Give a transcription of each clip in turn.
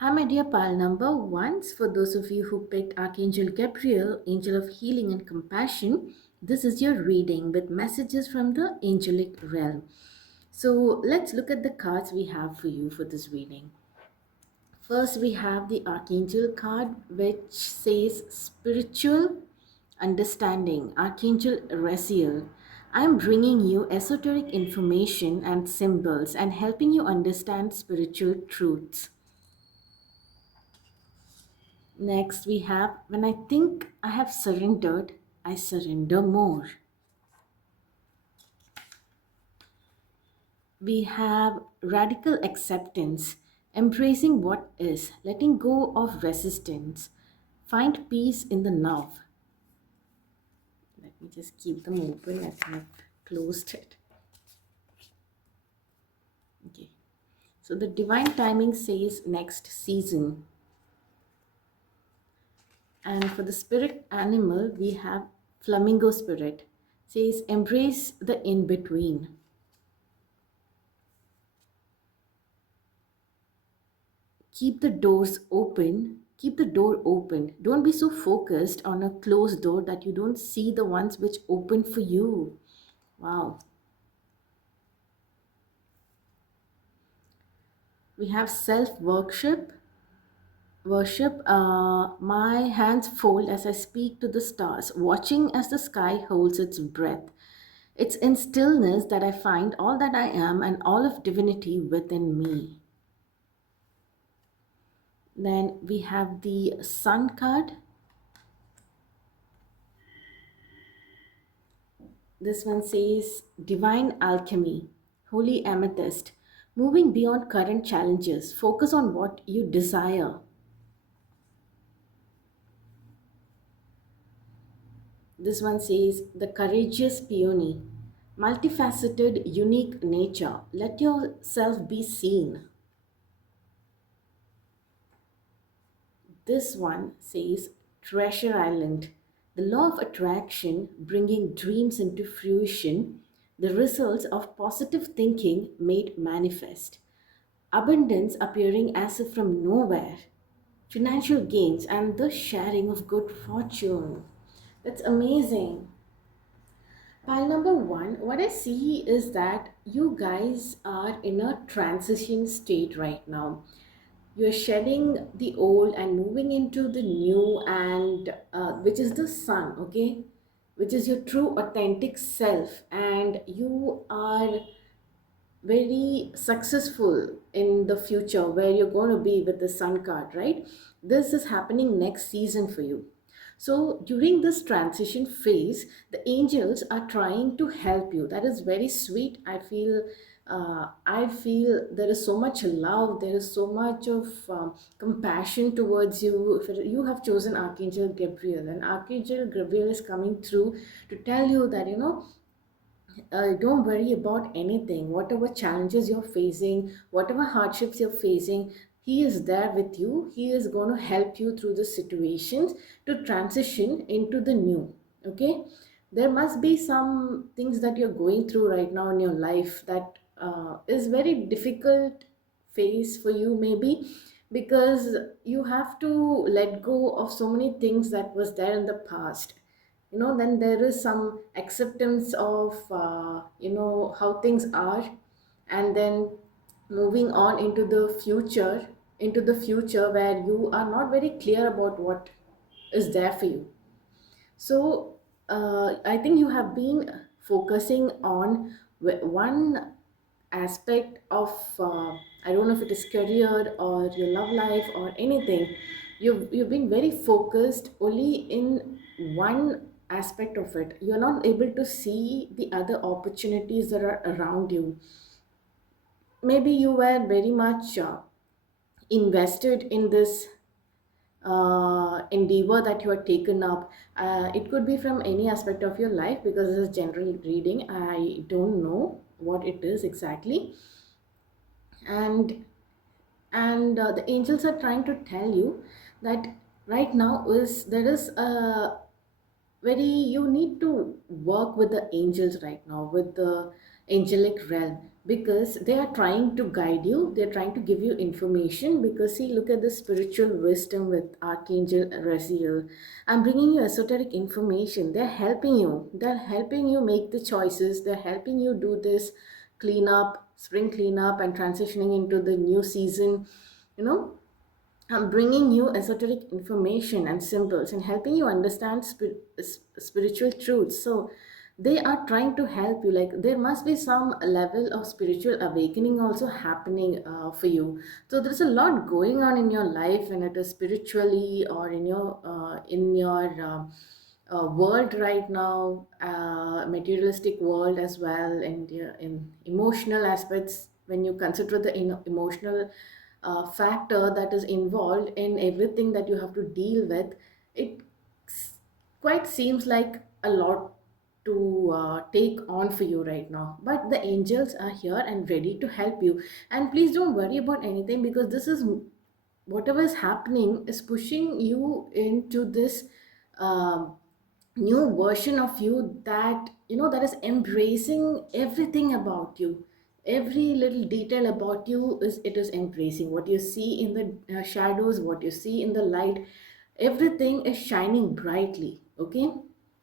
Hi, my dear pal number ones. For those of you who picked Archangel Gabriel, Angel of Healing and Compassion, this is your reading with messages from the angelic realm. So let's look at the cards we have for you for this reading. First, we have the Archangel card, which says spiritual understanding. Archangel Raziel. I am bringing you esoteric information and symbols and helping you understand spiritual truths. Next, we have when I think I have surrendered, I surrender more. We have radical acceptance, embracing what is, letting go of resistance. Find peace in the now. Let me just keep them open as I've closed it. Okay. So the divine timing says next season. And for the spirit animal, we have flamingo spirit. Says embrace the in between. Keep the door open. Don't be so focused on a closed door that you don't see the ones which open for you. Wow. We have self worship. My hands fold as I speak to the stars, watching as the sky holds its breath. It's in stillness that I find all that I am and all of divinity within me. Then we have the sun card. This one says divine alchemy, holy amethyst, moving beyond current challenges. Focus on what you desire. This one says the courageous peony, multifaceted, unique nature. Let yourself be seen. This one says treasure island, the law of attraction bringing dreams into fruition, the results of positive thinking made manifest. Abundance appearing as if from nowhere, financial gains, and the sharing of good fortune. That's amazing. Pile number one, what I see is that you guys are in a transition state right now. You're shedding the old and moving into the new, and which is the sun, okay? Which is your true authentic self, and you are very successful in the future where you're going to be with the sun card, right? This is happening next season for you. So during this transition phase, the angels are trying to help you. That is very sweet. I feel there is so much love, there is so much of compassion towards you. If you have chosen Archangel Gabriel, and Archangel Gabriel is coming through to tell you that, don't worry about anything. Whatever challenges you're facing, whatever hardships you're facing, he is there with you. He is going to help you through the situations to transition into the new. Okay, there must be some things that you're going through right now in your life that is very difficult phase for you, maybe because you have to let go of so many things that was there in the past. Then there is some acceptance of how things are, and then moving on into the future where you are not very clear about what is there for you. So I think you have been focusing on one aspect of I don't know if it is career or your love life or anything. You've been very focused only in one aspect of it. You're not able to see the other opportunities that are around you. Maybe you were very much invested in this endeavor that you are taken up. It could be from any aspect of your life because this is general reading. I don't know what it is exactly, and the angels are trying to tell you that right now is there is a very you need to work with the angels right now with the angelic realm, because they are trying to guide you, they're trying to give you information. Because see, look at the spiritual wisdom with Archangel Raziel. I'm bringing you esoteric information. They're helping you make the choices, they're helping you do this cleanup, spring cleanup, and transitioning into the new season. you know I'm bringing you esoteric information and symbols and helping you understand spiritual truths. So they are trying to help you. Like, there must be some level of spiritual awakening also happening for you. So there's a lot going on in your life, and it is spiritually or in your world right now, materialistic world as well, and in emotional aspects. When you consider the emotional factor that is involved in everything that you have to deal with, it quite seems like a lot to take on for you right now. But the angels are here and ready to help you. And please don't worry about anything, because this is whatever is happening is pushing you into this um new version of you, that that is embracing everything about you. Every little detail about you is, it is embracing what you see in the shadows, what you see in the light. Everything is shining brightly. Okay,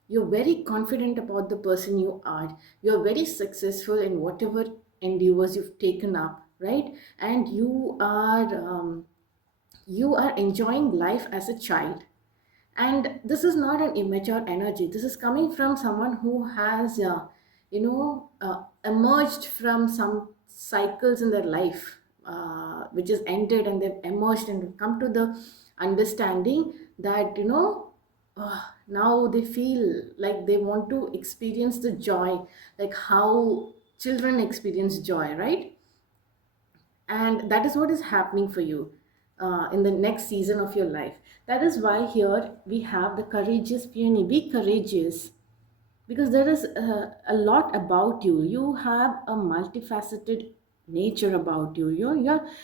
you're very confident about the person you are. You're very successful in whatever endeavors you've taken up, right? And you are enjoying life as a child. And this is not an immature energy. This is coming from someone who has emerged from some cycles in their life, which is ended, and they've emerged and come to the understanding that now they feel like they want to experience the joy, like how children experience joy, right? And that is what is happening for you in the next season of your life. That is why here we have the courageous peony. Be courageous, because there is a lot about you. You have a multifaceted nature about you.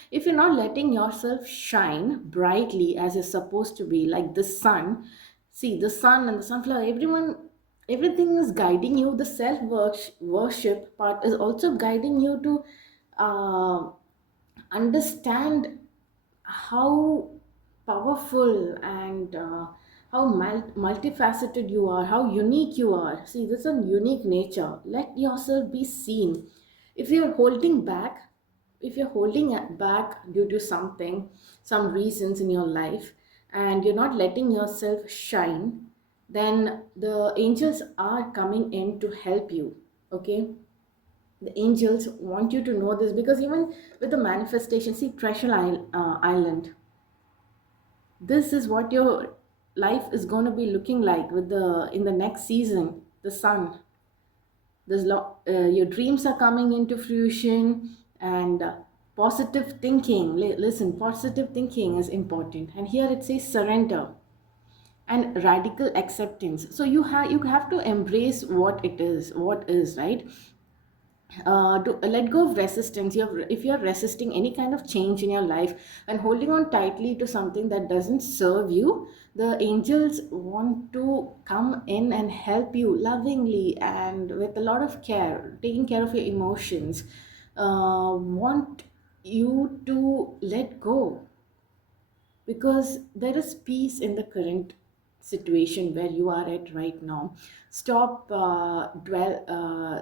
If you're not letting yourself shine brightly as you're supposed to be, like the sun. See, the sun and the sunflower, everything is guiding you. The self worship part is also guiding you to uh, understand how powerful and how multifaceted you are, how unique you are. See, this is a unique nature. Let yourself be seen. If you're holding back, if you're holding it back due to something, some reasons in your life, and you're not letting yourself shine, then the angels are coming in to help you. Okay, the angels want you to know this, because even with the manifestation, see, island, this is what your life is going to be looking like with the in the next season. The sun, your dreams are coming into fruition. And positive thinking, listen, positive thinking is important. And here it says surrender and radical acceptance. So you have to embrace what is right. To let go of resistance. If you're resisting any kind of change in your life and holding on tightly to something that doesn't serve you, the angels want to come in and help you lovingly and with a lot of care, taking care of your emotions. Want you to let go, because there is peace in the current situation where you are at right now. Stop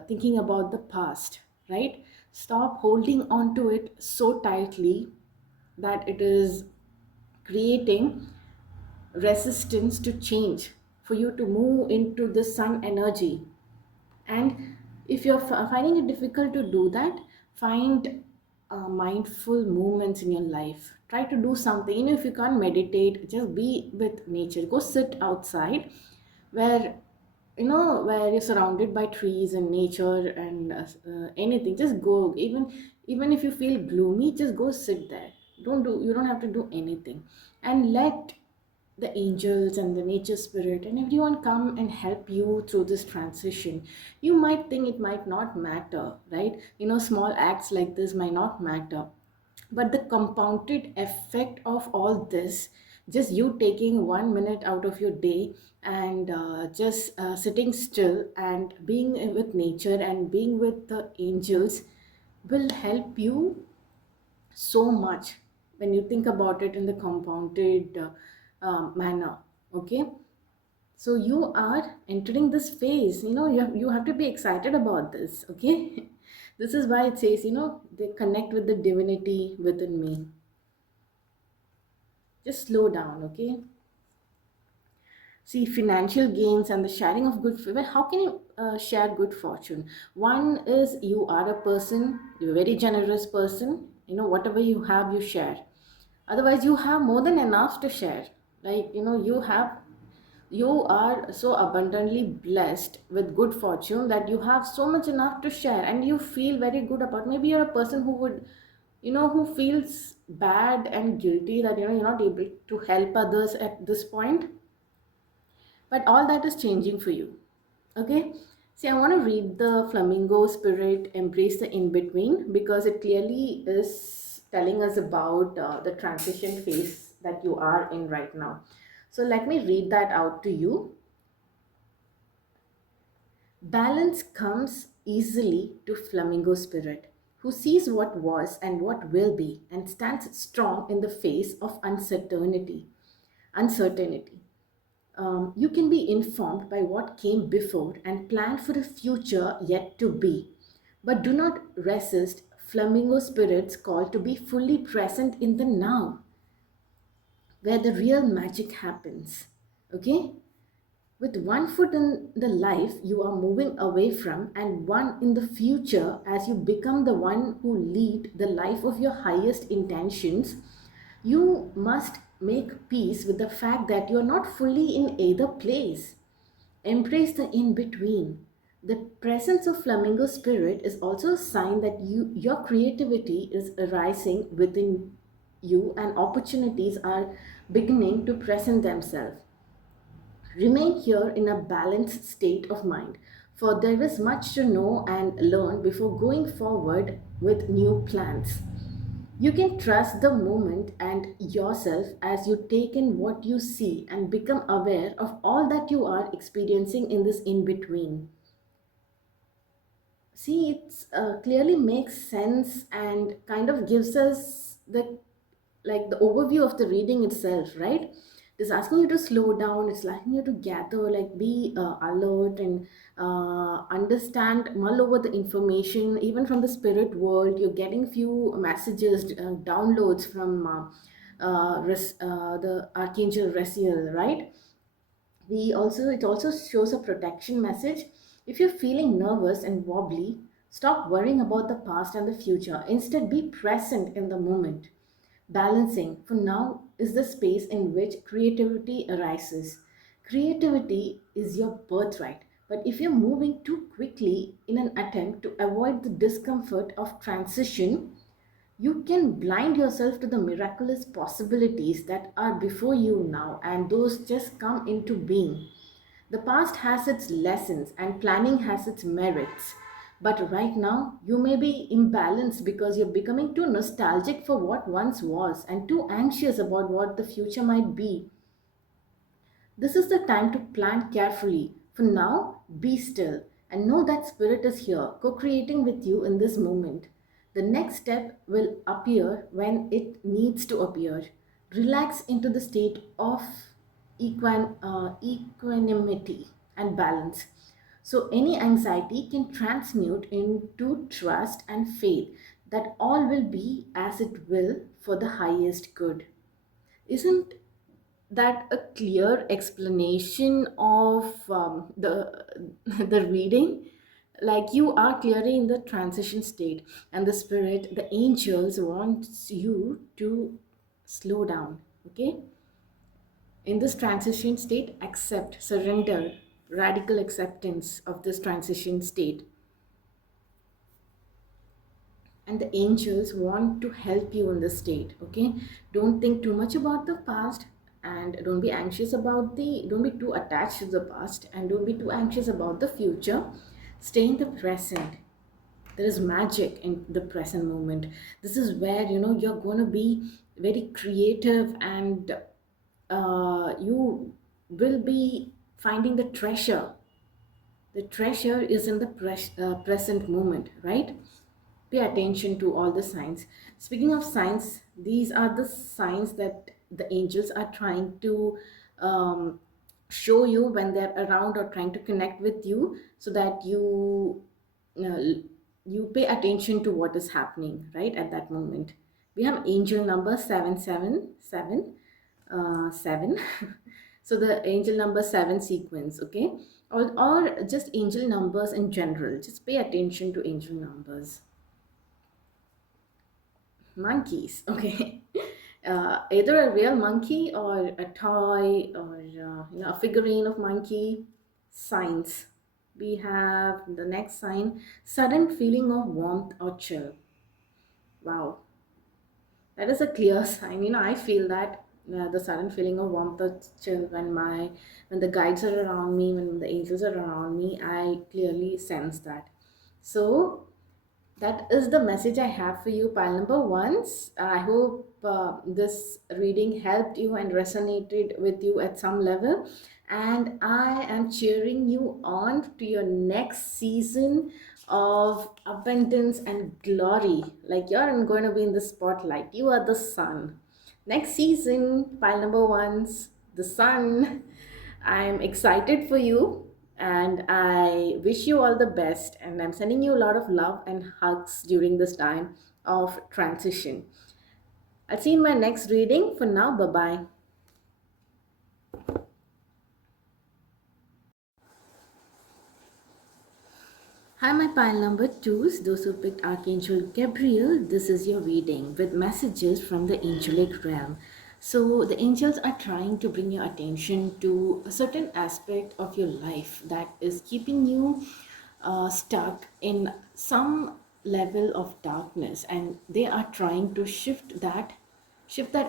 thinking about the past, right? Stop holding on to it so tightly that it is creating resistance to change, for you to move into the sun energy. And if you're finding it difficult to do that, find mindful movements in your life. Try to do something. If you can't meditate, just be with nature. Go sit outside, where where you're surrounded by trees and nature and anything. Just go. Even if you feel gloomy, just go sit there. You don't have to do anything, and let the angels and the nature spirit and everyone come and help you through this transition. You might think it might not matter, right? Small acts like this might not matter, but the compounded effect of all this Just you taking 1 minute out of your day and just sitting still and being with nature and being with the angels will help you so much when you think about it in the compounded manner. Okay, so you are entering this phase, you have to be excited about this. Okay, this is why it says, they connect with the divinity within me. Just slow down. Okay, see, financial gains and the sharing of well, how can you share good fortune? One is, you are a person, you're a very generous person, whatever you have you share. Otherwise you have more than enough to share. Like, you are so abundantly blessed with good fortune that you have so much enough to share, and you feel very good about. Maybe you're a person who would, who feels bad and guilty that, you're not able to help others at this point, but all that is changing for you. Okay, see, I want to read the flamingo spirit embrace the in between, because it clearly is telling us about the transition phase that you are in right now. So let me read that out to you. Balance comes easily to flamingo spirit, who sees what was and what will be and stands strong in the face of uncertainty. You can be informed by what came before and plan for a future yet to be. But do not resist flamingo spirit's call to be fully present in the now, where the real magic happens. Okay? With one foot in the life you are moving away from, and one in the future as you become the one who lead the life of your highest intentions, you must make peace with the fact that you are not fully in either place. Embrace the in between. The presence of flamingo spirit is also a sign that your creativity is arising within you and opportunities are beginning to present themselves. Remain here in a balanced state of mind, for there is much to know and learn before going forward with new plans. You can trust the moment and yourself as you take in what you see and become aware of all that you are experiencing in this in between. See, it's clearly makes sense and kind of gives us the overview of the reading itself, right? It's asking you to slow down, it's asking you to gather, like be alert and understand, mull over the information even from the spirit world. You're getting few messages, downloads from the Archangel Raziel, right? We also It also shows a protection message. If you're feeling nervous and wobbly, stop worrying about the past and the future. Instead, be present in the moment. Balancing for now is the space in which creativity arises. Creativity is your birthright, but if you're moving too quickly in an attempt to avoid the discomfort of transition, you can blind yourself to the miraculous possibilities that are before you now, and those just come into being. The past has its lessons and planning has its merits. But right now, you may be imbalanced because you're becoming too nostalgic for what once was and too anxious about what the future might be. This is the time to plan carefully. For now, be still and know that Spirit is here, co creating with you in this moment. The next step will appear when it needs to appear. Relax into the state of equanimity and balance. So, any anxiety can transmute into trust and faith that all will be as it will for the highest good. Isn't that a clear explanation of the the reading? Like, you are clearly in the transition state, and the spirit, the angels wants you to slow down. Okay, in this transition state, accept, surrender, radical acceptance of this transition state. And the angels want to help you in this state. Okay, don't think too much about the past, and don't be too attached to the past, and don't be too anxious about the future. Stay in the present. There is magic in the present moment. This is where, you're going to be very creative and you will be finding the treasure. The treasure is in the present moment, right? Pay attention to all the signs. Speaking of signs, these are the signs that the angels are trying to um, show you when they're around or trying to connect with you, so that uh, you pay attention to what is happening right at that moment. We have angel number 777 7. So the angel number 7 sequence, okay? Or just angel numbers in general, just pay attention to angel numbers. Monkeys, okay. Either a real monkey or a toy, or a figurine of monkey. Signs. We have the next sign: sudden feeling of warmth or chill. Wow, that is a clear sign. I feel that the sudden feeling of warmth or chill when the guides are around me, when the angels are around me, I clearly sense that. So that is the message I have for you, pile number ones. I hope this reading helped you and resonated with you at some level. And I am cheering you on to your next season of abundance and glory. Like you're going to be in the spotlight. You are the sun. Next season, pile number ones, the sun. I'm excited for you and I wish you all the best. And I'm sending you a lot of love and hugs during this time of transition. I'll see you in my next reading. For now, bye bye. Hi, my pile number twos, those who picked Archangel Gabriel. This is your reading with messages from the angelic realm. So, the angels are trying to bring your attention to a certain aspect of your life that is keeping you stuck in some level of darkness, and they are trying to shift that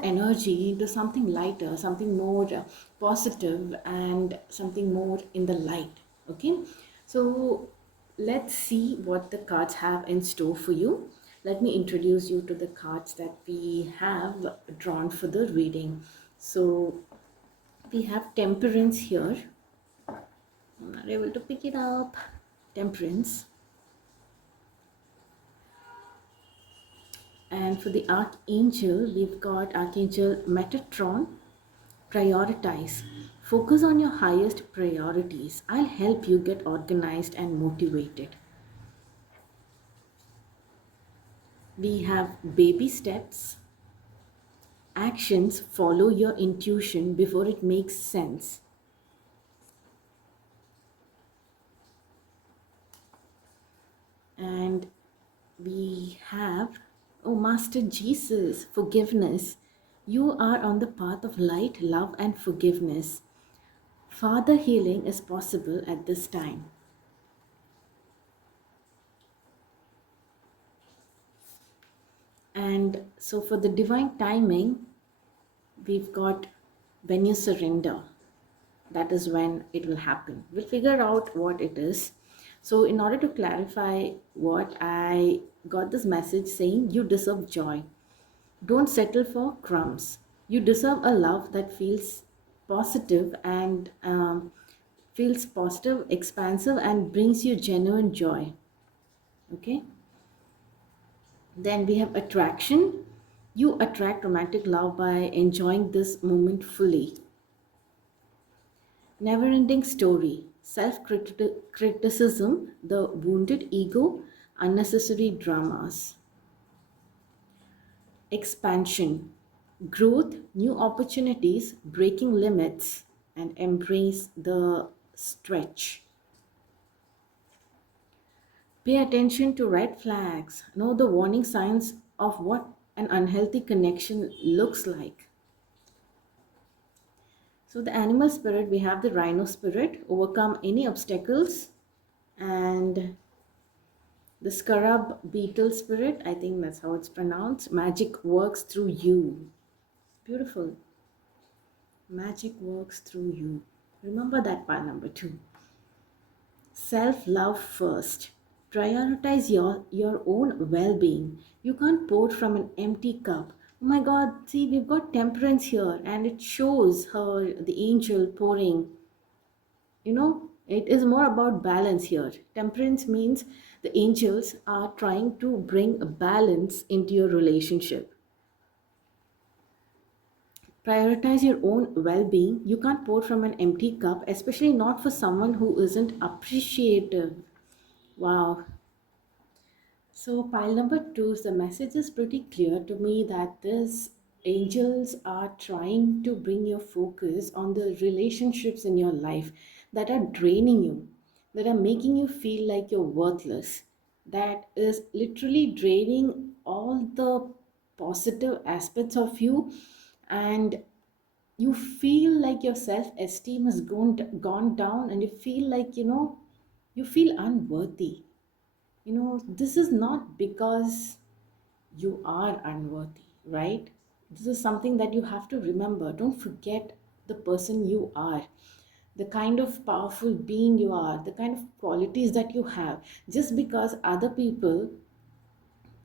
energy into something lighter, something more positive, and something more in the light. Okay, so let's see what the cards have in store for you. Let me introduce you to the cards that we have drawn for the reading. So we have Temperance here. I'm not able to pick it up. Temperance. And for the Archangel, we've got Archangel Metatron. Prioritize. Focus on your highest priorities. I'll help you get organized and motivated. We have baby steps. Actions follow your intuition before it makes sense. And we have, oh, Master Jesus, forgiveness. You are on the path of light, love, and forgiveness. Father healing is possible at this time. And so for the divine timing, we've got when you surrender. That is when it will happen. We'll figure out what it is. So, in order to clarify what I got this message saying, you deserve joy. Don't settle for crumbs. You deserve a love that feels positive and expansive, and brings you genuine joy. Okay. Then we have attraction. You attract romantic love by enjoying this moment fully. Never ending story. Self criticism, the wounded ego, unnecessary dramas. Expansion. Growth, new opportunities, breaking limits, and embrace the stretch. Pay attention to red flags. Know the warning signs of what an unhealthy connection looks like. So, the animal spirit, we have the rhino spirit, overcome any obstacles, and the scarab beetle spirit, I think that's how it's pronounced, magic works through you. Beautiful. Magic works through you. Remember that part number two. Self love first. Prioritize your own well being. You can't pour from an empty cup. Oh my God, see, we've got temperance here, and it shows her, the angel pouring. It is more about balance here. Temperance means the angels are trying to bring a balance into your relationship. Prioritize your own well being. You can't pour from an empty cup, especially not for someone who isn't appreciative. Wow. So, pile number two, the message is pretty clear to me that these angels are trying to bring your focus on the relationships in your life that are draining you, that are making you feel like you're worthless, that is literally draining all the positive aspects of you, and you feel like your self esteem has gone down, and you feel like, you feel unworthy. This is not because you are unworthy, right? This is something that you have to remember. Don't forget the person you are, the kind of powerful being you are, the kind of qualities that you have. Just because other people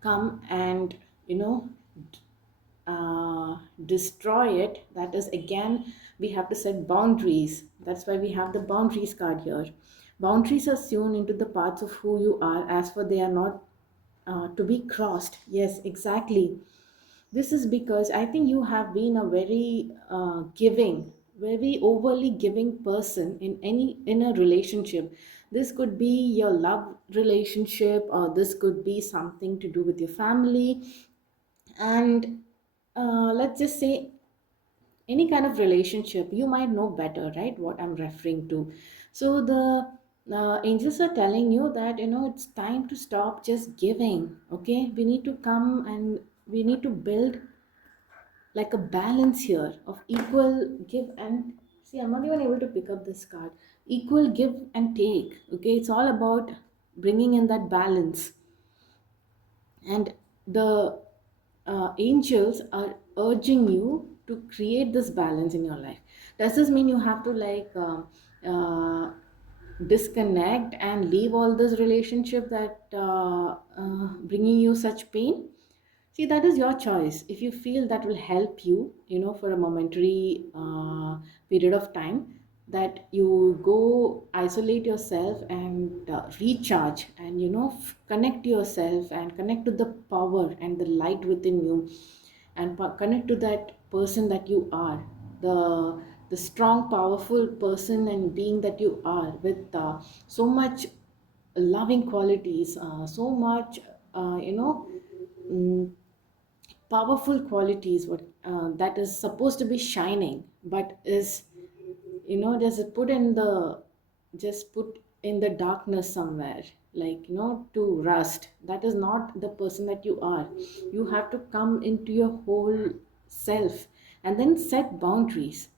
come and, you know, destroy it, that is, again, we have to set boundaries. That's why we have the boundaries card here. Boundaries are sewn into the parts of who you are, as for they are not to be crossed. Yes, exactly. This is because I think you have been a very giving, very overly giving person in a relationship. This could be your love relationship, or this could be something to do with your family, and let's just say any kind of relationship. You might know better, right, what I'm referring to. So the angels are telling you that, it's time to stop just giving. Okay, we need to come and we need to build like a balance here of equal give and, see, I'm not even able to pick up this card, equal give and take. Okay, it's all about bringing in that balance. And the angels are urging you to create this balance in your life. Does this mean you have to disconnect and leave all this relationship that bringing you such pain? See, that is your choice. If you feel that will help you, for a momentary period of time, that you go isolate yourself and recharge, and connect to yourself and connect to the power and the light within you, and connect to that person that you are, the strong, powerful person and being that you are, with so much loving qualities, so much, mm, powerful qualities, what that is supposed to be shining, but is, just put in the darkness somewhere, like, to rust. That is not the person that you are. You have to come into your whole self, and then set boundaries.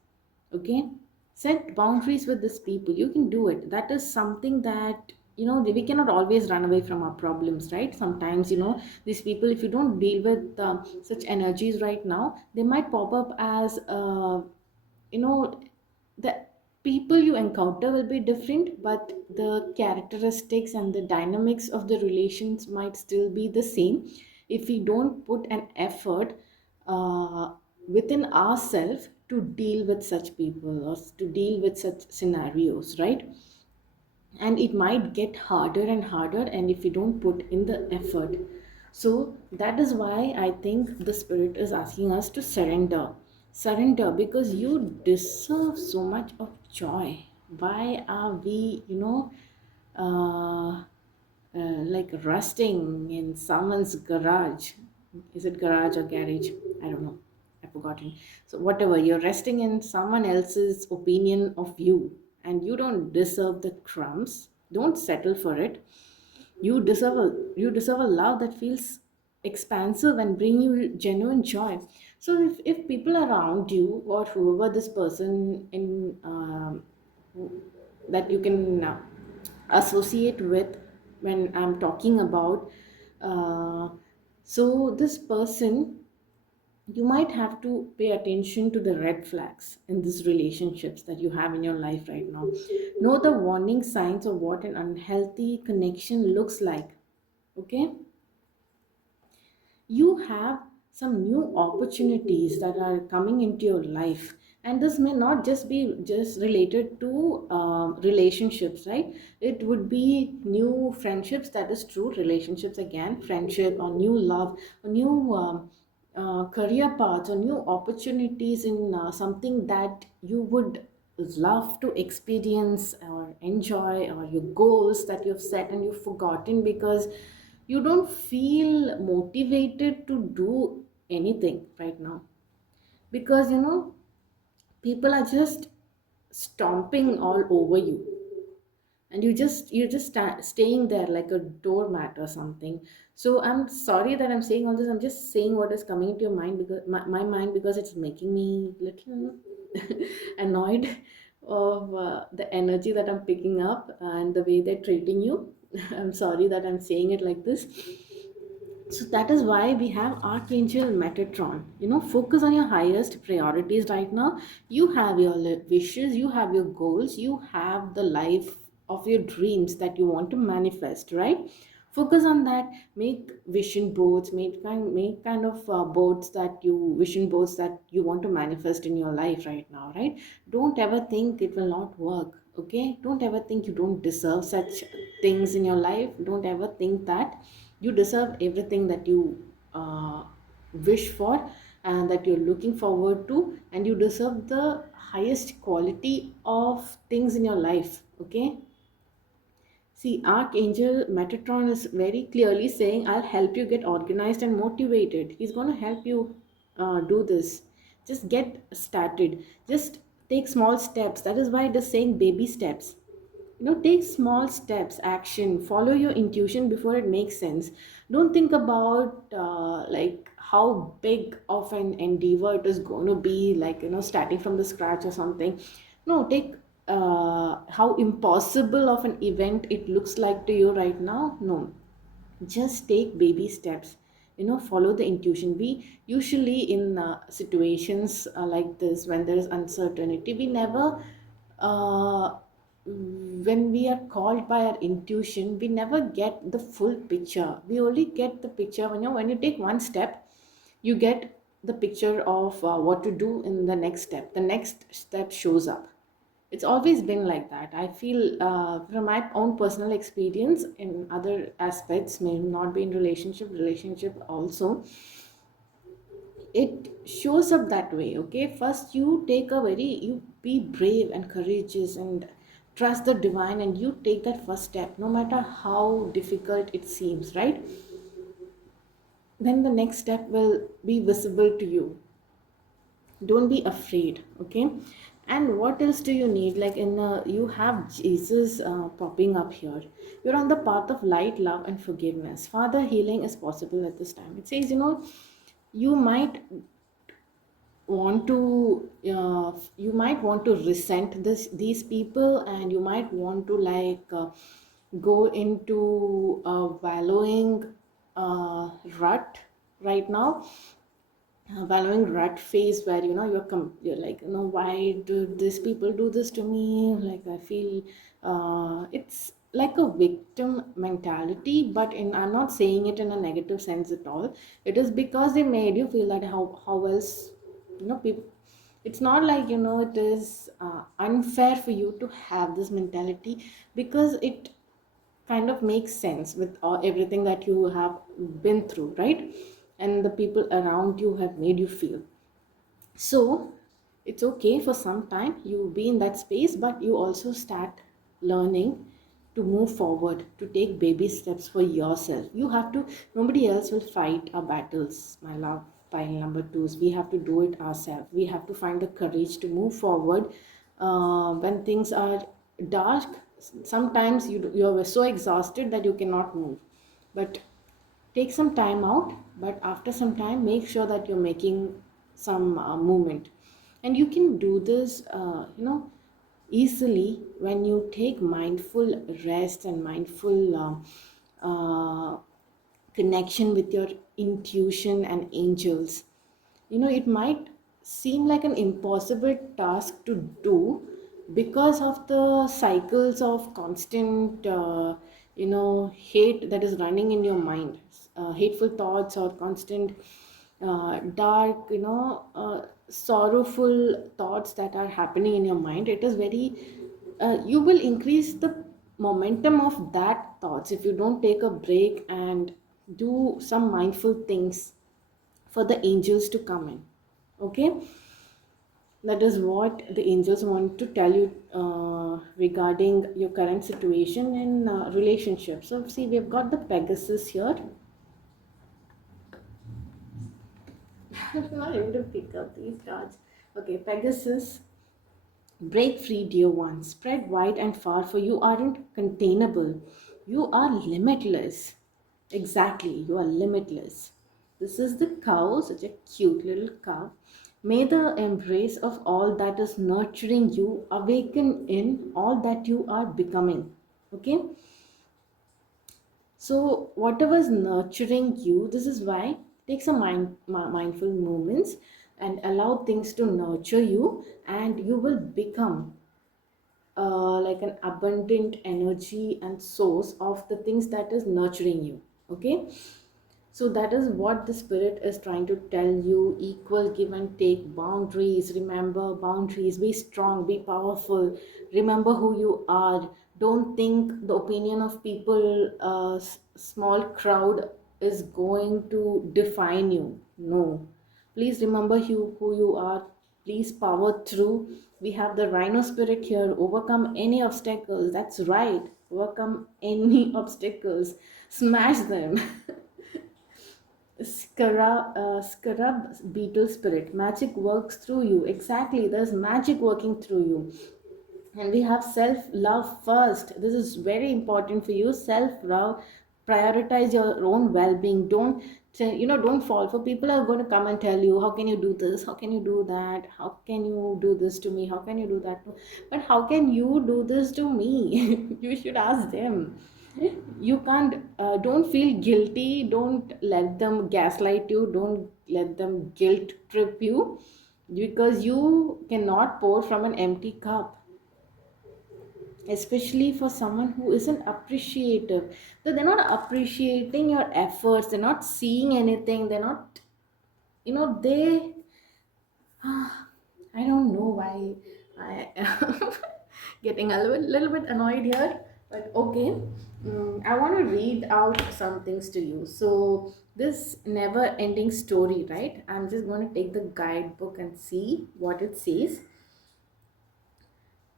Okay, set boundaries with these people. You can do it. That is something that, we cannot always run away from our problems, right? Sometimes, these people, if you don't deal with such energies right now, they might pop up as you know the people you encounter will be different, but the characteristics and the dynamics of the relations might still be the same if we don't put an effort uh, within ourselves to deal with such people, or to deal with such scenarios, right? And it might get harder and harder, and if you don't put in the effort. So that is why I think the spirit is asking us to surrender, because you deserve so much of joy. Why are we, uh, like rusting in someone's garage? Is it garage or garage? I don't know, I've forgotten. So whatever, you're resting in someone else's opinion of you, and you don't deserve the crumbs. Don't settle for it. You deserve a love that feels expansive and bring you genuine joy. So if people around you, or whoever this person in that you can associate with, when I'm talking about, uh, so this person, you might have to pay attention to the red flags in these relationships that you have in your life right now. Know the warning signs of what an unhealthy connection looks like. Okay, you have some new opportunities that are coming into your life. And this may not just be just related to relationships, right? It would be new friendships, that is true, relationships again, friendship, or new love, or new career paths, or new opportunities in something that you would love to experience or enjoy, or your goals that you've set and you've forgotten because you don't feel motivated to do anything right now, because people are just stomping all over you, and you're just staying there like a doormat or something. So I'm sorry that I'm saying all this. I'm just saying what is coming into your mind, because my mind, because it's making me little annoyed of the energy that I'm picking up and the way they're treating you. I'm sorry that I'm saying it like this. So that is why we have Archangel Metatron. Focus on your highest priorities right now. You have your wishes, you have your goals, you have the life of your dreams that you want to manifest, right? Focus on that. Make vision boards, make kind of boards that you vision boards that you want to manifest in your life right now, right? Don't ever think it will not work. Okay, don't ever think you don't deserve such things in your life. Don't ever think that you deserve everything that you wish for and that you're looking forward to, and you deserve the highest quality of things in your life. Okay, see, Archangel Metatron is very clearly saying, I'll help you get organized and motivated. He's going to help you do this. Just get started. Just take small steps. That is why it is saying baby steps. Take small steps, action, follow your intuition before it makes sense. Don't think about like how big of an endeavor it is going to be, like starting from the scratch or something. No, take how impossible of an event it looks like to you right now. No, just take baby steps. Follow the intuition. We usually in situations like this, when there is uncertainty, we never when we are called by our intuition, we never get the full picture. We only get the picture when you take one step, you get the picture of what to do in the next step. The next step shows up. It's always been like that. I feel from my own personal experience in other aspects, may not be in relationship also, it shows up that way. Okay, first you be brave and courageous and trust the divine, and you take that first step no matter how difficult it seems, right? Then the next step will be visible to you. Don't be afraid. Okay, and what else do you need? Like you have Jesus popping up here. You're on the path of light, love, and forgiveness. Father, healing is possible at this time. It says, you might want to resent these people, and you might want to go into a wallowing rut right now, wallowing rut phase, where you're like, why do these people do this to me? Like, I feel it's like a victim mentality, but I'm not saying it in a negative sense at all. It is because they made you feel that how else, people. It's not like, it is unfair for you to have this mentality, because it kind of makes sense with everything that you have been through, right? And the people around you have made you feel. So it's okay for some time you be in that space, but you also start learning to move forward, to take baby steps for yourself. You have to, nobody else will fight our battles, my love. Pile number two is, we have to do it ourselves. We have to find the courage to move forward when things are dark. Sometimes you're so exhausted that you cannot move, but take some time out. But after some time, make sure that you're making some movement, and you can do this easily when you take mindful rest and mindful connection with your intuition and angels. It might seem like an impossible task to do because of the cycles of constant hate that is running in your mind, hateful thoughts, or constant dark, sorrowful thoughts that are happening in your mind. It is very, you will increase the momentum of that thoughts if you don't take a break and do some mindful things for the angels to come in. Okay, that is what the angels want to tell you regarding your current situation in relationship. So see, we've got the Pegasus here. I'm not able to pick up these cards. Okay, Pegasus. Break free, dear one. Spread wide and far, for you aren't containable. You are limitless. Exactly, you are limitless. This is the cow, such a cute little cow. May the embrace of all that is nurturing you awaken in all that you are becoming. Okay? So, whatever is nurturing you, this is why take some mindful moments and allow things to nurture you, and you will become like an abundant energy and source of the things that is nurturing you. Okay, so that is what the spirit is trying to tell you. Equal give and take, boundaries, remember boundaries, be strong, be powerful, remember who you are. Don't think the opinion of people, small crowd, is going to define you. No, please remember who you are. Please power through. We have the rhino spirit here. Overcome any obstacles. That's right. Overcome any obstacles. Smash them. Scarab beetle spirit. Magic works through you. Exactly. There's magic working through you. And we have self love first. This is very important for you. Self love. Prioritize your own well-being. Don't fall for people are going to come and tell you, how can you do this, how can you do that, how can you do this to me, how can you do that but how can you do this to me? You should ask them. You can't, don't feel guilty. Don't let them gaslight you. Don't let them guilt trip you, because you cannot pour from an empty cup, especially for someone who isn't appreciative. So they're not appreciating your efforts, they're not seeing anything, they're not, they I don't know why I am getting a little bit annoyed here, but okay. I want to read out some things to you. So this never ending story, right? I'm just going to take the guidebook and see what it says.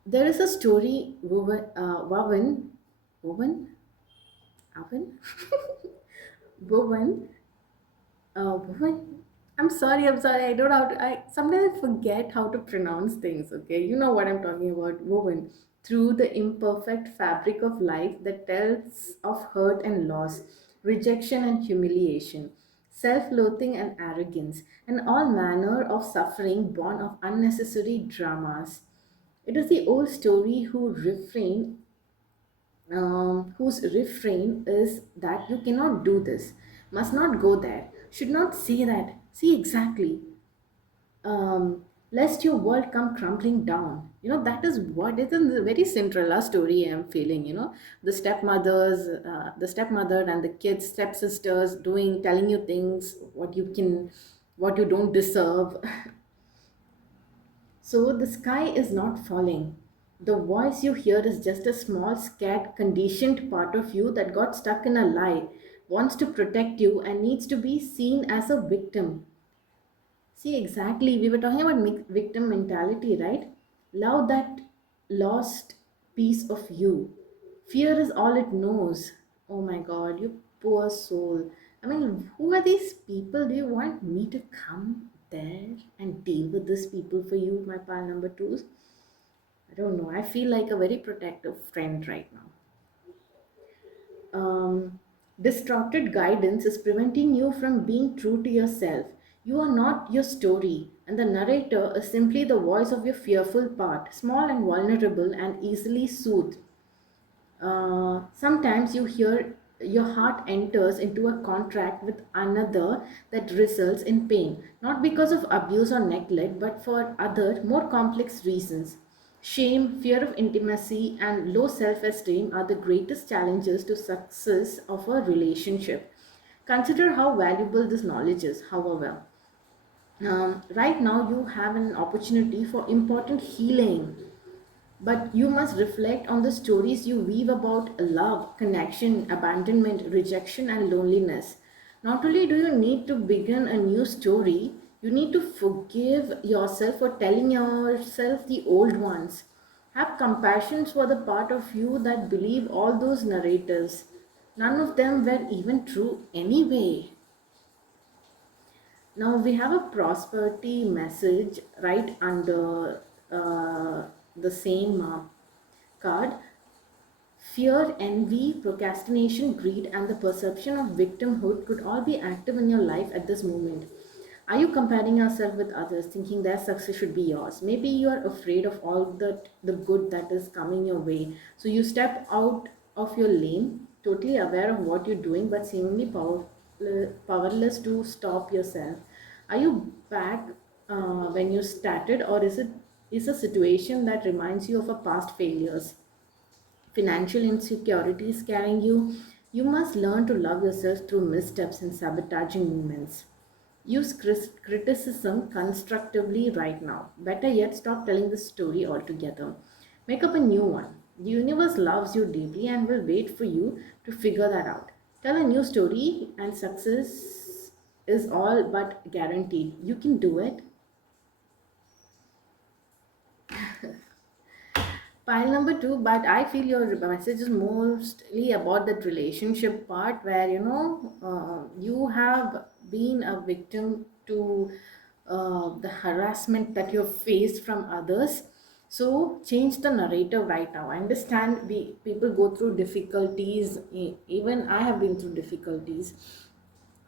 There is a story woven, oven, woven, woven. I'm sorry. I don't know how to. I sometimes I forget how to pronounce things. Okay, you know what I'm talking about. Woven through the imperfect fabric of life that tells of hurt and loss, rejection and humiliation, self-loathing and arrogance, and all manner of suffering born of unnecessary dramas. It is the old story whose refrain is that you cannot do this, must not go there, should not say that, see exactly, lest your world come crumbling down. That is what is in the very Cinderella story I'm feeling. The stepmother and the kids, stepsisters telling you things, what you don't deserve. So the sky is not falling. The voice you hear is just a small, scared, conditioned part of you that got stuck in a lie, wants to protect you, and needs to be seen as a victim. See, exactly. We were talking about victim mentality, right? Love that lost piece of you. Fear is all it knows. Oh my God, you poor soul. I mean, who are these people? Do you want me to come there and deal with these people for you, my pal number twos? I don't know. I feel like a very protective friend right now. Distorted guidance is preventing you from being true to yourself. You are not your story, and the narrator is simply the voice of your fearful part, small and vulnerable and easily soothed. Sometimes you hear your heart enters into a contract with another that results in pain, not because of abuse or neglect, but for other, more complex reasons. Shame, fear of intimacy, and low self esteem are the greatest challenges to success of a relationship. Consider how valuable this knowledge is, however. Right now you have an opportunity for important healing, but you must reflect on the stories you weave about love, connection, abandonment, rejection, and loneliness. Not only do you need to begin a new story, you need to forgive yourself for telling yourself the old ones. Have compassion for the part of you that believe all those narratives. None of them were even true anyway. Now we have a prosperity message right under the same card. Fear, envy, procrastination, greed, and the perception of victimhood could all be active in your life at this moment. Are you comparing yourself with others, thinking their success should be yours? Maybe you are afraid of all the good that is coming your way. So you step out of your lane, totally aware of what you're doing, but seemingly powerless to stop yourself. Are you back when you started, or is a situation that reminds you of a past failures? Financial insecurity is carrying you, you must learn to love yourself through missteps and sabotaging movements. Use criticism constructively right now. Better yet, stop telling the story altogether. Make up a new one. The universe loves you deeply and will wait for you to figure that out. Tell a new story, and success is all but guaranteed. You can do it. Pile number two, but I feel your message is mostly about that relationship part where you have been a victim to the harassment that you've faced from others. So change the narrative right now. I understand we people go through difficulties. Even I have been through difficulties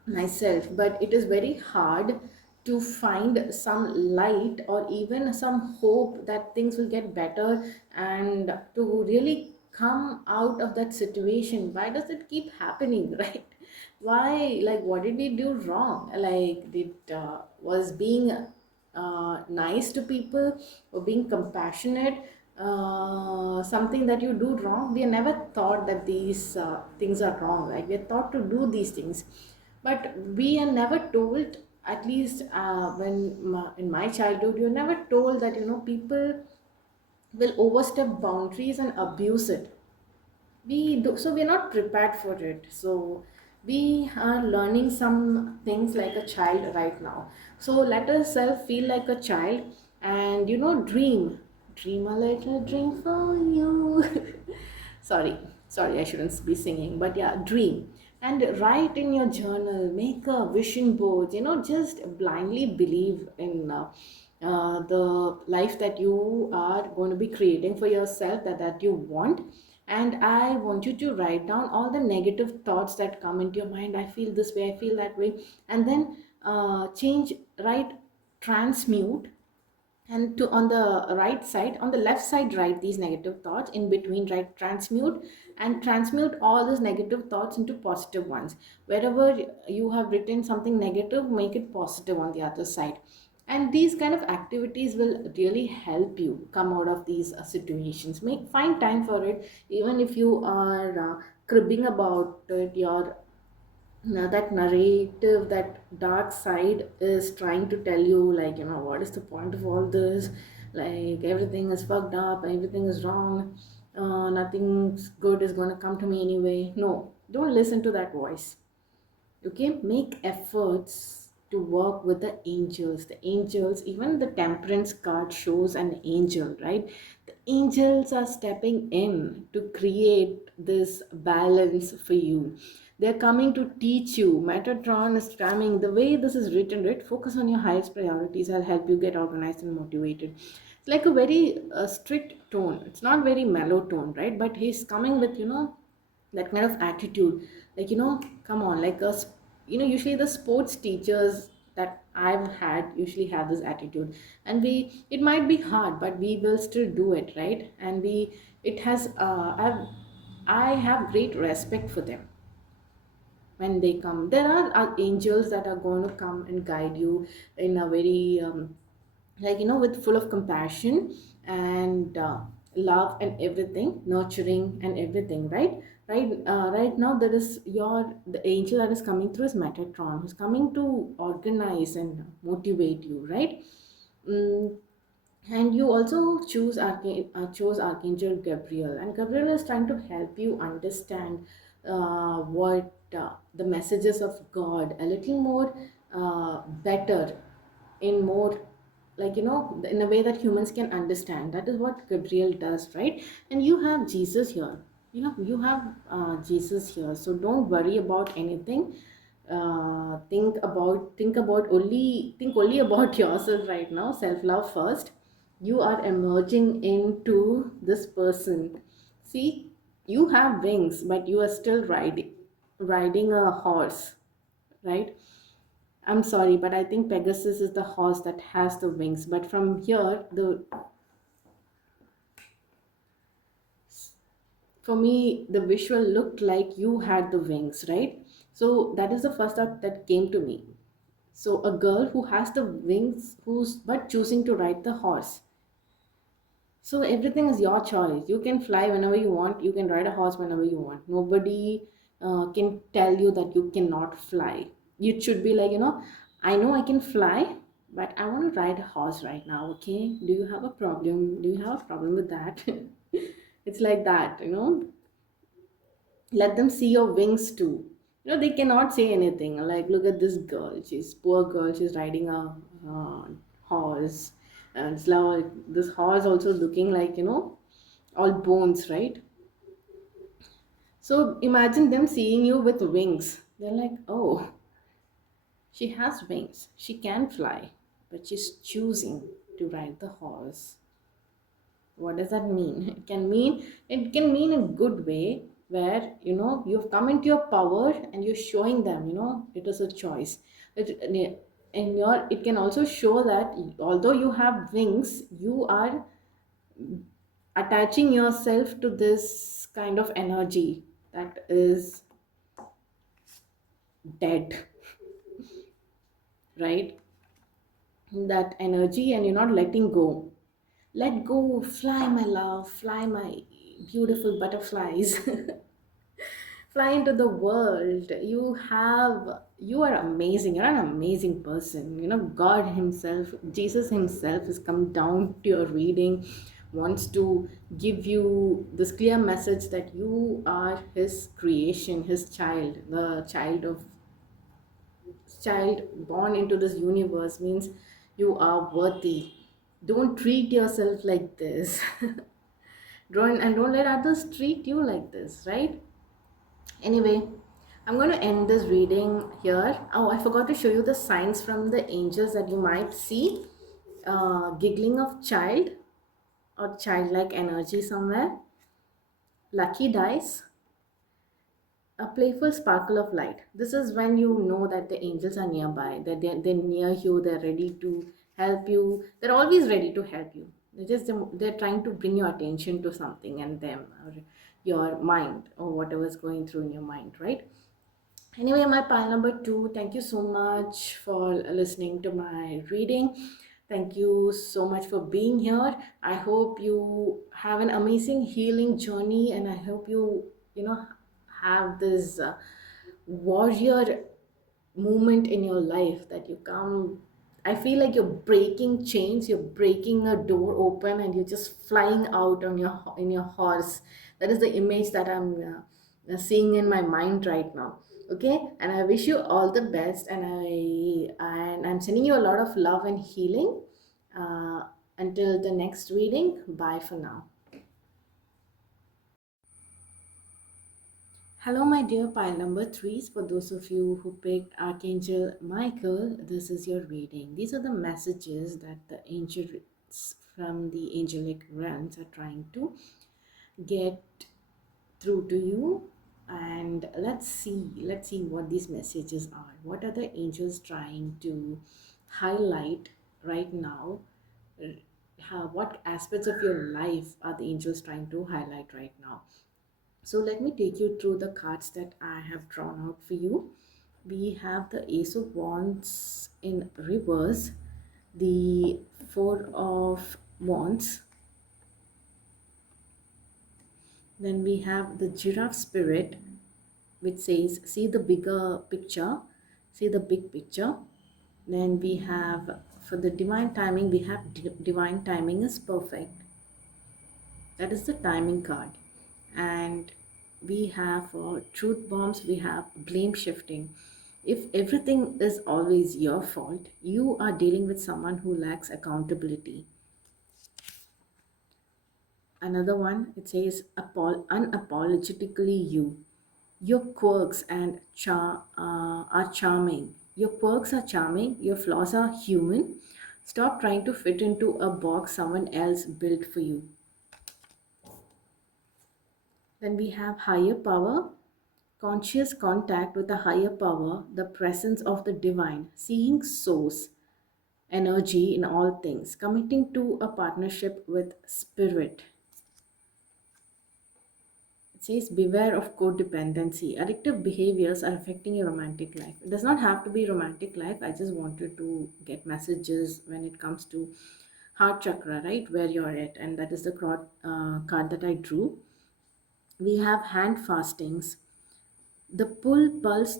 myself, but it is very hard to find some light or even some hope that things will get better, and to really come out of that situation. Why does it keep happening? Right? Why? Like, what did we do wrong? Like, did was being nice to people or being compassionate something that you do wrong? We are never taught that these things are wrong. Like, we are taught to do these things, but we are never told, at least in my childhood, you're never told that people will overstep boundaries and abuse it. We do, so we're not prepared for it. So we are learning some things like a child right now. So let us self feel like a child, and dream a little dream for you. sorry sorry, I shouldn't be singing, but yeah, dream and write in your journal, make a vision board, just blindly believe in the life that you are going to be creating for yourself, that you want. And I want you to write down all the negative thoughts that come into your mind. I feel this way, I feel that way. And then change, write, transmute, and to on the right side, on the left side, write these negative thoughts. In between, write transmute, and transmute all those negative thoughts into positive ones. Wherever you have written something negative, make it positive on the other side. And these kind of activities will really help you come out of these situations. Make Find time for it, even if you are cribbing about it. Your Now that narrative, that dark side is trying to tell you, like, what is the point of all this? Like, everything is fucked up, everything is wrong, nothing good is going to come to me anyway. No, don't listen to that voice. Okay, make efforts to work with the angels. The angels, even the temperance card shows an angel, right? The angels are stepping in to create this balance for you. They're coming to teach you. Metatron is coming. The way this is written, right? Focus on your highest priorities. I'll help you get organized and motivated. It's like a very strict tone. It's not very mellow tone, right? But he's coming with, that kind of attitude. Like, come on, like usually the sports teachers that I've had usually have this attitude. And it might be hard, but we will still do it, right? And we it has I have great respect for them. When they come, there are angels that are going to come and guide you in a very like, with full of compassion and love and everything, nurturing and everything, right? Right now there is the angel that is coming through is Metatron, who's coming to organize and motivate you, right? Mm, and you also chose Archangel Gabriel, and Gabriel is trying to help you understand what the messages of God a little more better, in more, like, in a way that humans can understand. That is what Gabriel does, right? And you have Jesus here. You have Jesus here, so don't worry about anything. Think only about yourself right now. Self love first. You are emerging into this person. See, you have wings, but you are still riding a horse, right? I'm sorry, but I think Pegasus is the horse that has the wings. But from here, the for me, the visual looked like you had the wings, right? So that is the first thought that came to me. So a girl who has the wings, who's but choosing to ride the horse. So everything is your choice. You can fly whenever you want. You can ride a horse whenever you want. Nobody can tell you that you cannot fly. You should be like, I know I can fly, but I want to ride a horse right now. Okay? Do you have a problem? Do you have a problem with that? It's like that. Let them see your wings too. They cannot say anything like, look at this girl, she's poor girl, she's riding a horse, and it's like this horse also looking like, all bones, right? So imagine them seeing you with wings. They're like, oh, she has wings, she can fly, but she's choosing to ride the horse. What does that mean? It can mean a good way, where you've come into your power and you're showing them, it is a choice. It can also show that although you have wings, you are attaching yourself to this kind of energy that is dead, right? That energy, and you're not letting go. Let go, fly, my love, fly, my beautiful butterflies. Fly into the world. You are amazing. You're an amazing person. God himself, Jesus himself, has come down to your reading, wants to give you this clear message that you are his creation, his child. The child born into this universe means you are worthy. Don't treat yourself like this. Don't let others treat you like this, right? Anyway, I'm going to end this reading here. Oh, I forgot to show you the signs from the angels that you might see. Giggling of child, or childlike energy somewhere. Lucky dice. A playful sparkle of light. This is when you know that the angels are nearby, that they're near you, they're ready to help you. They're always ready to help you. They're trying to bring your attention to something, and them, or your mind, or whatever's going through in your mind, right? Anyway, my pile number two, thank you so much for listening to my reading. Thank you so much for being here. I hope you have an amazing healing journey, and I hope you have this warrior moment in your life, that you come. I feel like you're breaking chains, you're breaking a door open, and you're just flying out on your horse. That is the image that I'm seeing in my mind right now. Okay, and I wish you all the best, and I'm sending you a lot of love and healing. uh, until the next reading, bye for now. Hello, my dear pile number threes. For those of you who picked Archangel Michael, this is your reading. These are the messages that the angels from the angelic realms are trying to get through to you. And let's see what these messages are. What are the angels trying to highlight right now? What aspects of your life are the angels trying to highlight right now? So let me take you through the cards that I have drawn out for you. We have the Ace of Wands in reverse, the Four of Wands, Then we have the giraffe spirit, which says, see the bigger picture, see the big picture. Then we have, for the divine timing, we have divine timing is perfect. That is the timing card. And we have for truth bombs, we have blame shifting. If everything is always your fault, you are dealing with someone who lacks accountability. Another one, it says unapologetically you. Your quirks and are charming. Your quirks are charming, your flaws are human. Stop trying to fit into a box someone else built for you. Then we have higher power, conscious contact with a higher power, the presence of the divine, seeing source, energy in all things, committing to a partnership with spirit. It says beware of codependency. Addictive behaviors are affecting your romantic life. It does not have to be romantic life. I just wanted to get messages when it comes to heart chakra, right? Where you're at. And that is the card that I drew. We have hand fastings. The pulse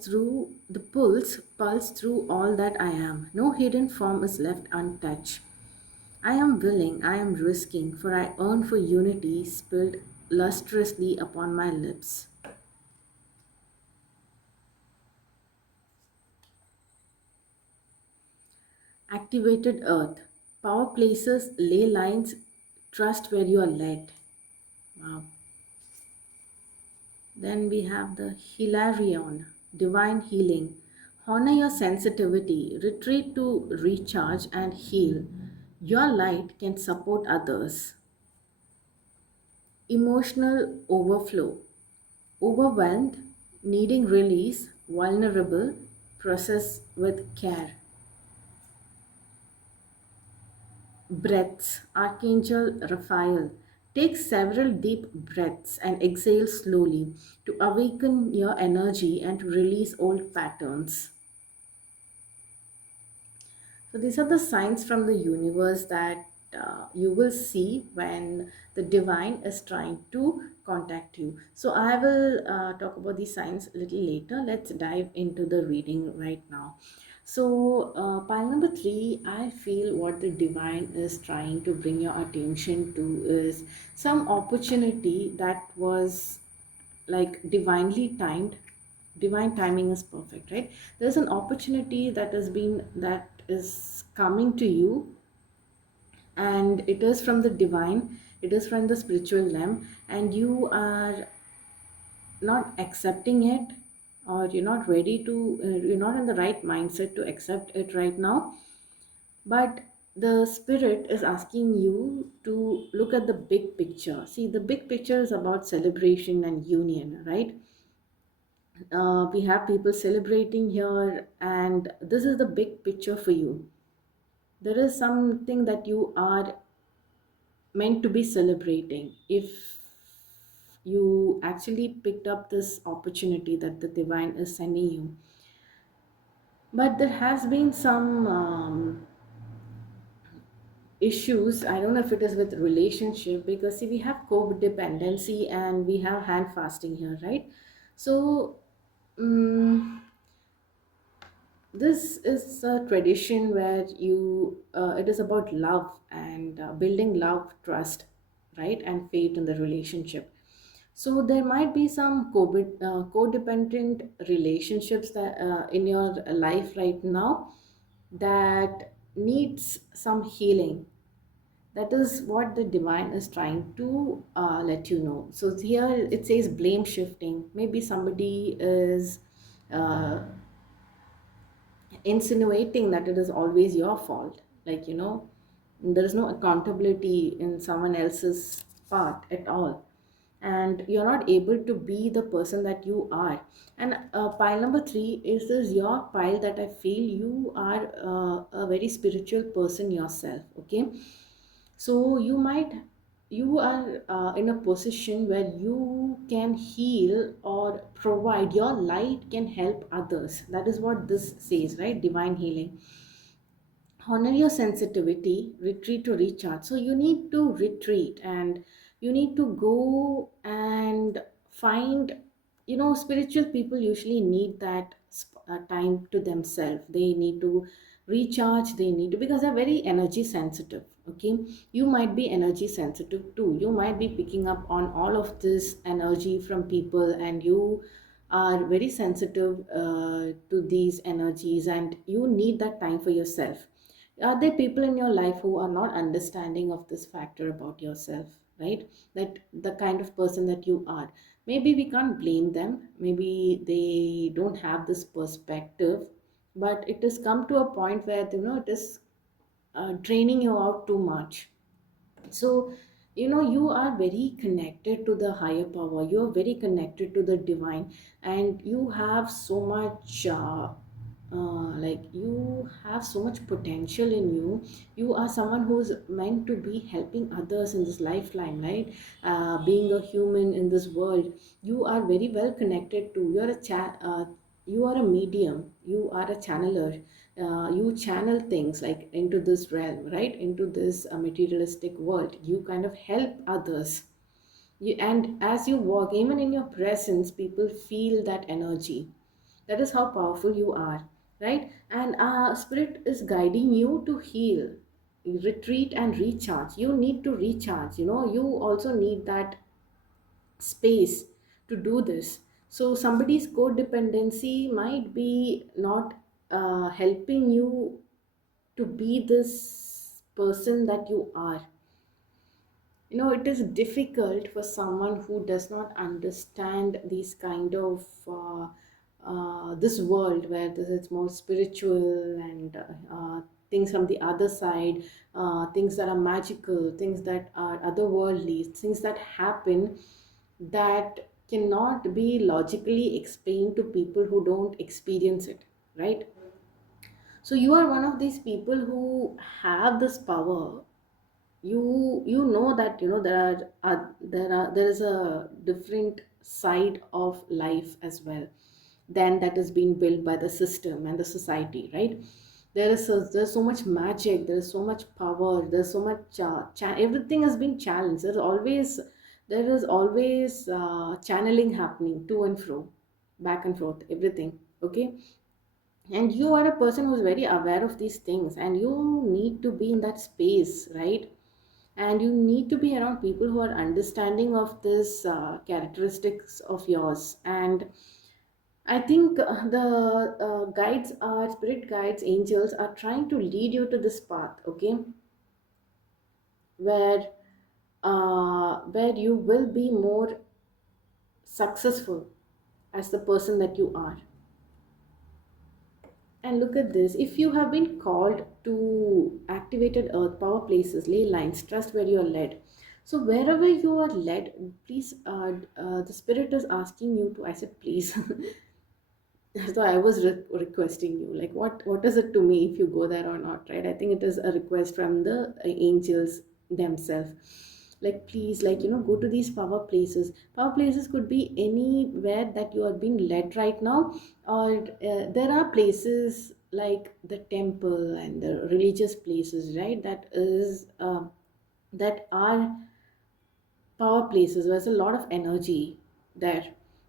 through all that I am. No hidden form is left untouched. I am willing, I am risking, for I earn for unity spilled lustrously upon my lips. Activated earth. Power places, ley lines, trust where you are led. Wow. Then we have the Hilarion, divine healing. Honor your sensitivity, retreat to recharge and heal. Your light can support others. Emotional overflow. Overwhelmed, needing release, vulnerable, process with care. Breaths. Archangel Raphael. Take several deep breaths and exhale slowly to awaken your energy and to release old patterns. So these are the signs from the universe that you will see when the divine is trying to contact you. So I will talk about these signs a little later. Let's dive into the reading right now. So pile number three, I feel what the divine is trying to bring your attention to is some opportunity that was like divinely timed. Divine timing is perfect, right? There's an opportunity that is coming to you, and it is from the divine, it is from the spiritual realm, and you are not accepting it, or you're not ready to you're not in the right mindset to accept it right now. But the spirit is asking you to look at the big picture. See, the big picture is about celebration and union, right? We have people celebrating here, and this is the big picture for you. There is something that you are meant to be celebrating if you actually picked up this opportunity that the divine is sending you. But there has been some issues. I don't know if it is with relationship, because see, we have codependency and we have hand fasting here, right? So um, this is a tradition where you it is about love and building love, trust, right, and faith in the relationship. So there might be some codependent relationships that in your life right now that needs some healing. That is what the divine is trying to let you know. So here it says blame shifting. Maybe somebody is uh, insinuating that it is always your fault, like, there is no accountability in someone else's part at all, and you're not able to be the person that you are. And pile number three is this your pile that I feel you are a very spiritual person yourself, okay? So you are in a position where you can heal or provide, your light can help others. That is what this says, right? Divine healing. Honor your sensitivity, retreat to recharge. So you need to retreat and You need to go and find, spiritual people usually need that time to themselves. They need to recharge, they need to, because they're very energy sensitive. Okay, you might be energy sensitive too. You might be picking up on all of this energy from people, and you are very sensitive to these energies, and you need that time for yourself. Are there people in your life who are not understanding of this factor about yourself, right? That the kind of person that you are, maybe we can't blame them, maybe they don't have this perspective, but it has come to a point where, it is draining you out too much. So, you are very connected to the higher power, you are very connected to the divine, and you have so much like you have so much potential in you. You are someone who's meant to be helping others in this lifeline, right? Being a human in this world, you are very well connected to, you are a medium, you are a channeler. You channel things like into this realm, right, into this materialistic world. You kind of help others. And as you walk, even in your presence, people feel that energy. That is how powerful you are, right? And spirit is guiding you to heal, retreat, and recharge. You need to recharge. You also need that space to do this. So somebody's codependency might be not helping you to be this person that you are. It is difficult for someone who does not understand these kind of this world where this is more spiritual, and things from the other side, things that are magical, things that are otherworldly, things that happen that cannot be logically explained to people who don't experience it, right? So you are one of these people who have this power. You know that there is a different side of life as well than that is being built by the system and the society, right? There's so much magic, there's so much power, there's so much everything has been challenged. There is always channeling happening to and fro, back and forth, everything. Okay, and you are a person who's very aware of these things, and you need to be in that space, right? And you need to be around people who are understanding of this characteristics of yours. And I think the guides, our spirit guides, angels, are trying to lead you to this path, okay, where where you will be more successful as the person that you are. And look at this. If you have been called to activated earth, power places, ley lines, trust where you are led. So wherever you are led, please, the spirit is asking you to, I said, please. So I was requesting you, like, what is it to me if you go there or not, right? I think it is a request from the angels themselves. Like, please, like, go to these power places. Power places could be anywhere that you are being led right now, or there are places like the temple and the religious places, right? That are power places. There's a lot of energy there,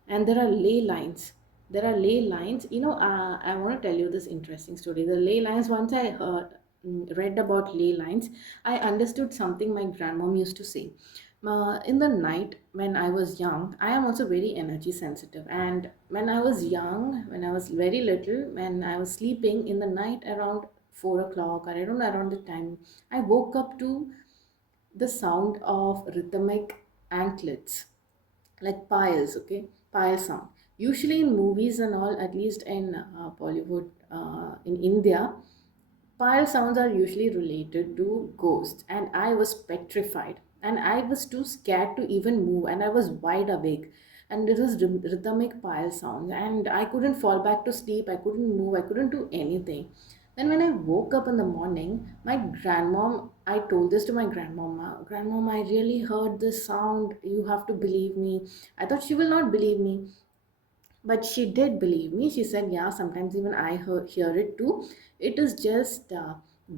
and there are ley lines. There are ley lines. I want to tell you this interesting story. The ley lines. Once I read about ley lines, I understood something my grandmom used to say. In the night when I was young, I am also very energy sensitive. And when I was young, when I was very little, when I was sleeping in the night around 4 o'clock, or I don't know, around the time, I woke up to the sound of rhythmic anklets, like piles, okay, pile sound. Usually in movies and all, at least in Bollywood, in India, pile sounds are usually related to ghosts, and I was petrified, and I was too scared to even move, and I was wide awake, and it was rhythmic pile sounds, and I couldn't fall back to sleep. I couldn't move. I couldn't do anything. Then when I woke up in the morning, my grandmom, I told this to my grandmom. Grandmom, I really heard this sound. You have to believe me. I thought she will not believe me, but she did believe me. She said, yeah, sometimes even hear it too. It is just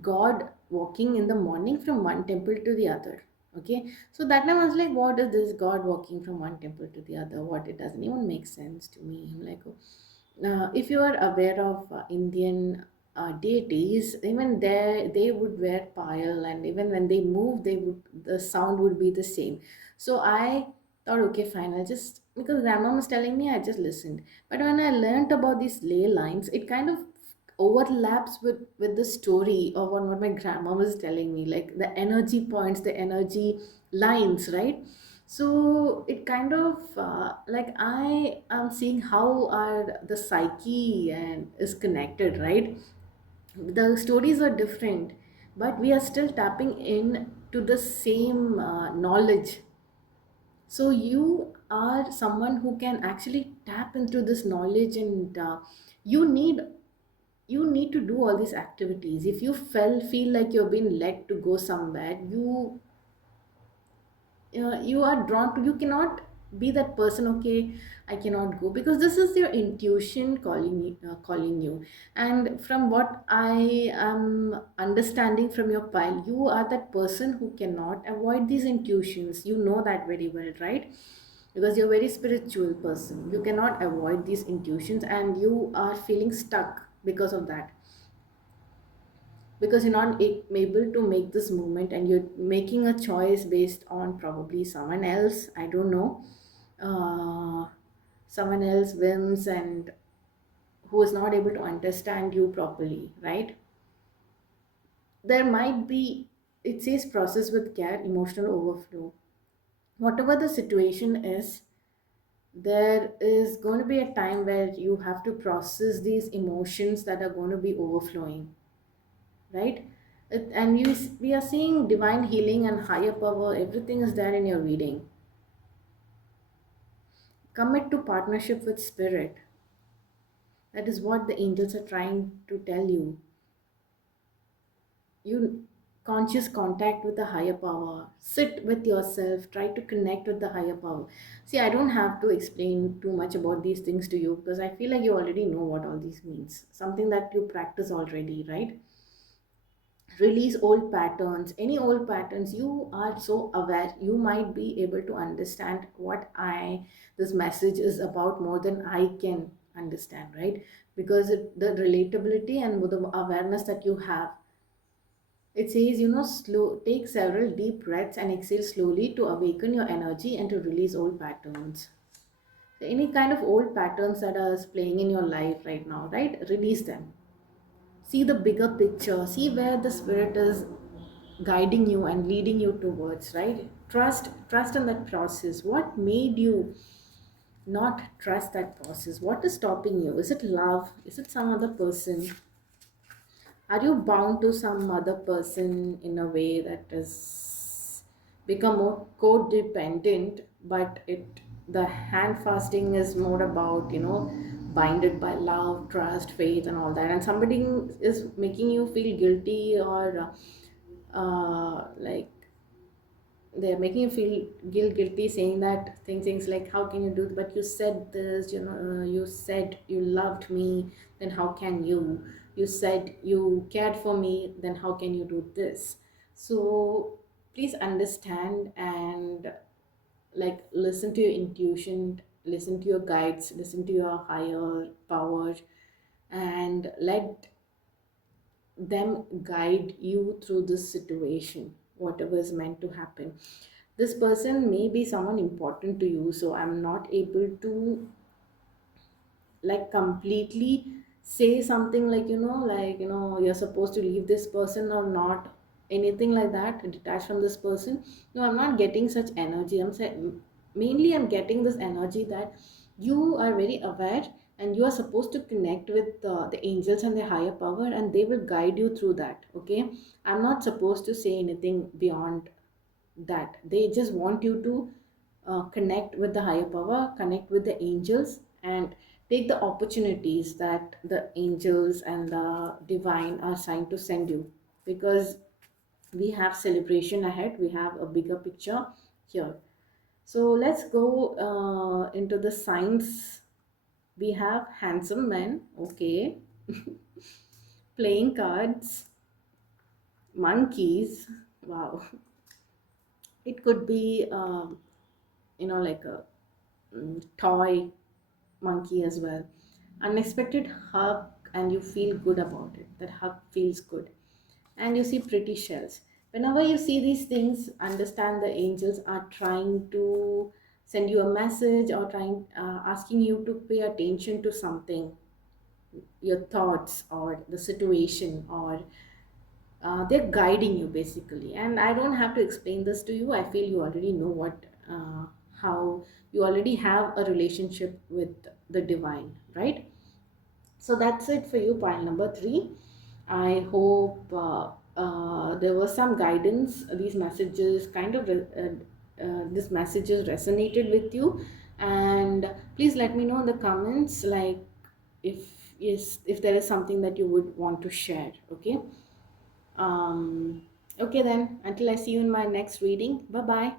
God walking in the morning from one temple to the other. Okay, so that time I was like, what is this God walking from one temple to the other? What, it doesn't even make sense to me. I'm like, oh. If you are aware of Indian deities, even there they would wear pile, and even when they move, they would, the sound would be the same. So I thought, okay, fine, I'll just, because grandma was telling me, I just listened. But when I learnt about these ley lines, it kind of overlaps with the story of what my grandma was telling me, like the energy points, the energy lines, right? So it kind of like I am seeing how our the psyche and is connected, right? The stories are different, but we are still tapping in to the same knowledge. So you are someone who can actually tap into this knowledge, and you need you need to do all these activities. If you feel like you're being led to go somewhere, you are drawn to, you cannot be that person, okay, I cannot go, because this is your intuition calling you. And from what I am understanding from your pile, you are that person who cannot avoid these intuitions. You know that very well, right? Because you're a very spiritual person, you cannot avoid these intuitions, and you are feeling stuck because of that, because you're not able to make this movement, and you're making a choice based on probably someone else, I don't know, uh, someone else whims, and who is not able to understand you properly, right? There might be, it says process with care, emotional overflow. Whatever the situation is, there is going to be a time where you have to process these emotions that are going to be overflowing, right? And we are seeing divine healing and higher power, everything is there in your reading. Commit to partnership with spirit. That is what the angels are trying to tell you. You conscious contact with the higher power. Sit with yourself, try to connect with the higher power. See, I don't have to explain too much about these things to you, because I feel like you already know what all these means. Something that you practice already, right? Release old patterns, any old patterns. You are so aware, you might be able to understand what I this message is about more than I can understand, right? Because the relatability and with the awareness that you have, it says, slow, take several deep breaths and exhale slowly to awaken your energy and to release old patterns. So any kind of old patterns that are playing in your life right now, right, release them. See the bigger picture, see where the spirit is guiding you and leading you towards, right? Trust in that process. What made you not trust that process? What is stopping you? Is it love? Is it some other person? Are you bound to some other person in a way that is become more codependent, but it the hand fasting is more about, binded by love, trust, faith, and all that, and somebody is making you feel guilty, or like they're making you feel guilty, saying that things like, how can you do, but you said this, you said you loved me, then how can you said you cared for me, then how can you do this? So please understand, and like listen to your intuition, listen to your guides, listen to your higher power, and let them guide you through this situation, whatever is meant to happen. This person may be someone important to you, so I'm not able to like completely say something like, you're supposed to leave this person or not, anything like that, detach from this person. No, I'm not getting such energy. I'm saying, mainly I'm getting this energy that you are very aware, and you are supposed to connect with the angels and the higher power, and they will guide you through that, okay? I'm not supposed to say anything beyond that. They just want you to connect with the higher power, connect with the angels, and take the opportunities that the angels and the divine are trying to send you, because we have celebration ahead, we have a bigger picture here. So let's go into the signs. We have handsome men, okay. Playing cards, monkeys, wow. It could be like a toy monkey as well. Unexpected hug, and you feel good about it. That hug feels good. And you see pretty shells. Whenever you see these things, understand the angels are trying to send you a message, or trying asking you to pay attention to something, your thoughts or the situation, or they're guiding you basically. And I don't have to explain this to you. I feel you already know how you already have a relationship with the divine, right? So that's it for you, point number three. I hope there was some guidance. These messages this messages resonated with you, and please let me know in the comments, like, if yes, if there is something that you would want to share. Okay. Okay then. Until I see you in my next reading. Bye bye.